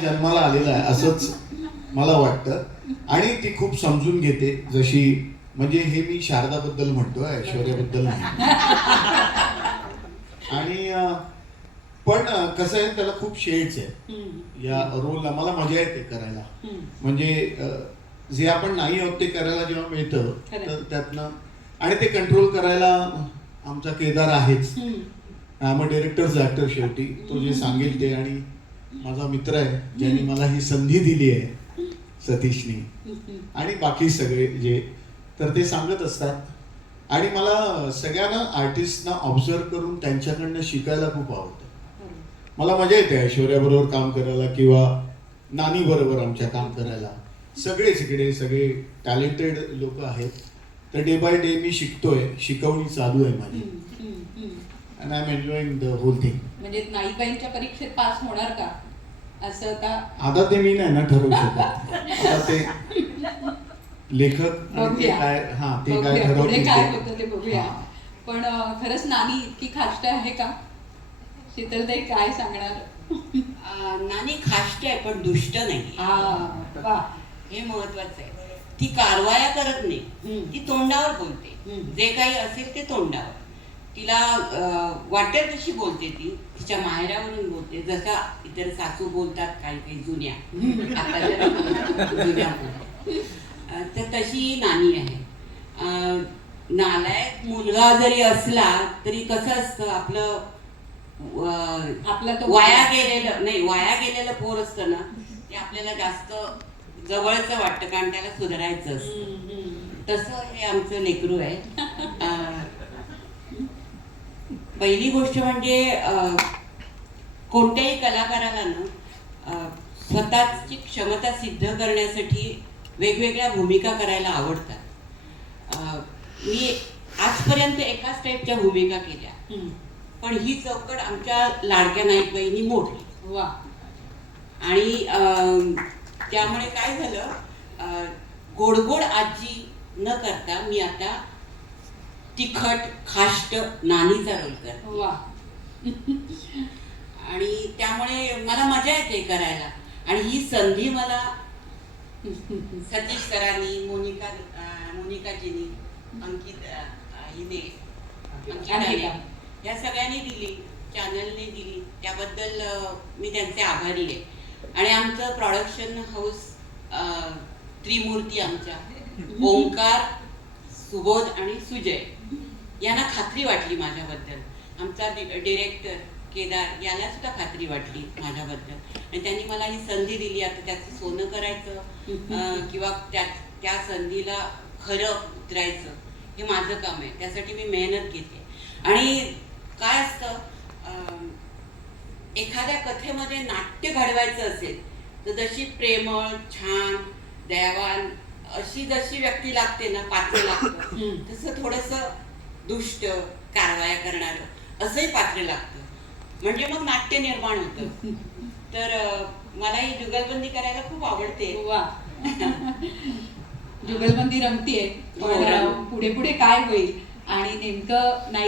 जन्माला आलेला आहे असंच मला वाटतं. आणि ती खूप समजून घेते. जशी म्हणजे हे मी शारदाबद्दल म्हणतो, ऐश्वर्याबद्दल नाही. आणि पण कसं आहे, त्याला खूप शेड्स आहे या रोलला. मला मजा येते करायला. म्हणजे जे आपण नाही आहोत ते करायला जेव्हा मिळतं तर त्यातनं, आणि ते कंट्रोल करायला आमचा केदार आहेच. मग डिरेक्टरच ऍक्टर शेवटी, तो जे सांगेल ते. आणि माझा मित्र आहे ज्यांनी मला ही संधी दिली आहे, सतीशनी, आणि बाकी सगळे जे, तर ते सांगत असतात. आणि मला सगळ्यांना आर्टिस्टना ऑब्झर्व करून त्यांच्याकडनं शिकायला खूप आवडतं. मला मजा येते ऐश्वर्या बरोबर काम करायला किंवा नानी बरोबर आमच्या काम करायला. सगळेच इकडे सगळे टॅलेंटेड लोक आहेत. तर डे बाय डे मी शिकतोय, शिकवणी चालू आहे माझी. And I am enjoying the whole thing. म्हणजे नाईबाईंच्या परीक्षेत पास होणार का असं आता ते मी नाही ना ठरवू शकत. आता ते लेखक काय, ते काय ठरवतील, काय होतं ते बघूया. पण खरंच नानी इतकी खाष्ट आहे का? शीतलताई काय सांगणार? नानी खाष्ट आहे पण दुष्ट नाही. हे महत्वाचं आहे. ती कारवाया करत नाही, ती तोंडावर बोलते. जे काही असेल ते तोंडावर. तिला वाटेल तशी बोलते. ती तिच्या माहेरावरून बोलते, जसा इतर सासू बोलतात काही काही जुन्या, आता जुन्या. तर तशी नानी आहे. नालायक मुलगा जरी असला तरी कसं असतं, आपलं वाया गेलेलं पोर असतं ना, ते आपल्याला जास्त जवळचं वाटतं, कारण त्याला सुधारायचं असतं. तसं हे आमचं लेकरू आहे. पहिली गोष्ट म्हणजे कोणत्याही कलाकाराला ना स्वतःची क्षमता सिद्ध करण्यासाठी वेगवेगळ्या भूमिका करायला आवडतात. मी आजपर्यंत एकाच टाईपच्या भूमिका केल्या, पण ही चौकट आमच्या लाडक्या नाईकबाईंनी मोडली. वा. आणि त्यामुळे काय झालं, गोडगोड आजी न करता मी आता तिखट खाष्ट नानीचा रोल करते. वा. आणि त्यामुळे मला मजा येते करायला. आणि ही संधी मला सतीश सरांनी, मोनिकाजीनी, अंकिताने, या सगळ्यांनी दिली, चॅनलने दिली. त्याबद्दल मी त्यांचे आभारी आहे. आणि आमचं प्रोडक्शन हाऊस त्रिमूर्ती, आमच्या ओंकार, सुबोध आणि सुजय, यांना खात्री वाटली माझ्याबद्दल. आमचा डिरेक्टर केदार, याला सुद्धा खात्री वाटली माझ्याबद्दल. आणि त्यांनी मला ही संधी दिली. आता त्याचं सोनं करायचं किंवा त्या संधीला खरं उतरायचं, हे माझं काम आहे. त्यासाठी मी मेहनत घेते. आणि काय असतं, एखाद्या कथेमध्ये नाट्य घडवायचं असेल तर जशी प्रेमळ, छान, दयावान अशी जशी व्यक्ती लागते ना, पात्र लागतं, तसं थोडंसं दुष्ट, कारवाया करणारं असंही पात्र लागतं. म्हणजे मग नाट्य निर्माण होतं. तर मला ही जुगलबंदी करायला खूप आवडते. वा. जुगलबंदी रमतीये. पुढे पुढे काय होईल आणि नेमकं नाही